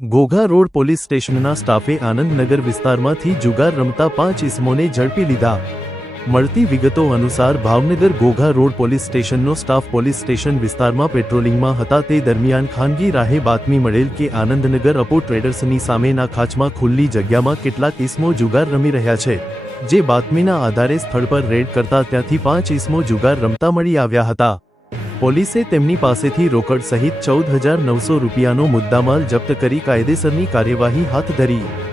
Ghogha road police સ્ટેશનના સ્ટાફે આનંદનગર વિસ્તારમાંથી જુગાર રમતા 5 ઇસમોને ઝડપી લીધા। મળતી વિગતો અનુસાર Bhavnagar Ghogha road police સ્ટેશનનો staff police station વિસ્તારમાં પેટ્રોલિંગમાં હતા તે દરમિયાન ખાનગી રાહે બાતમી મળેલ કે આનંદનગર અપો ટ્રેડર્સની સામેના ખાંચમાં ખુલ્લી જગ્યામાં કેટલાક ઇસમો જુગાર રમી રહ્યા છે। જે બાતમીના આધારે સ્થળ પર રેડ કરતા ત્યાંથી 5 ઇસમો જુગાર રમતા મળી આવ્યા હતા। પોલીસે તેમની પાસેથી રોકડ સહિત 14,900 રૂપિયાનો મુદ્દામાલ જપ્ત કરી કાયદેસરની કાર્યવાહી હાથ ધરી।